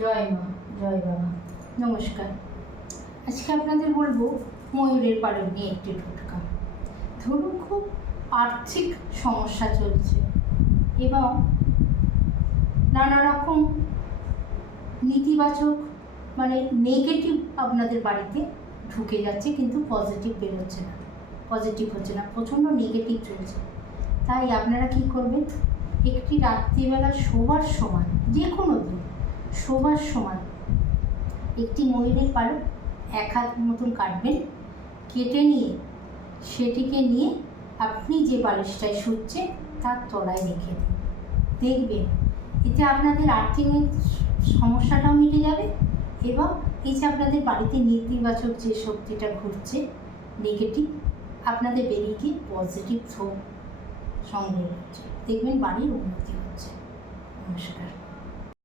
জয় মা, জয় বাবা। নমস্কার। আজকে আপনাদের বলবো ময়ূরের পালক নিয়ে একটি টোটকা। ধরুন খুব আর্থিক সমস্যা চলছে এবং নানা রকম নেতিবাচক নেগেটিভ আপনাদের বাড়িতে ঢুকে যাচ্ছে, কিন্তু পজিটিভ বেরোচ্ছে না, পজিটিভ হচ্ছে না, প্রচণ্ড নেগেটিভ চলছে। তাই আপনারা কি করবেন, একটি রাত্রিবেলা শোবার সময়, যে কোনো দিন শোবার সময় একটি ময়ূরের পালক 1 হাত মতন কাটবেন, কেটে নিয়ে সেটিকে নিয়ে আপনি যে বালিশটায় শুচ্ছেন তার তলায় রেখে দিন। দেখবেন এতে আপনাদের আর্থিক সমস্যাটাও মিটে যাবে এবং এই যে আপনাদের বাড়িতে নেতিবাচক যে শক্তিটা ঘুরছে নেগেটিভ, আপনাদের বেরিয়ে গিয়ে পজিটিভ সংগ্রহ হচ্ছে, দেখবেন বাড়ির উন্নতি হচ্ছে। নমস্কার।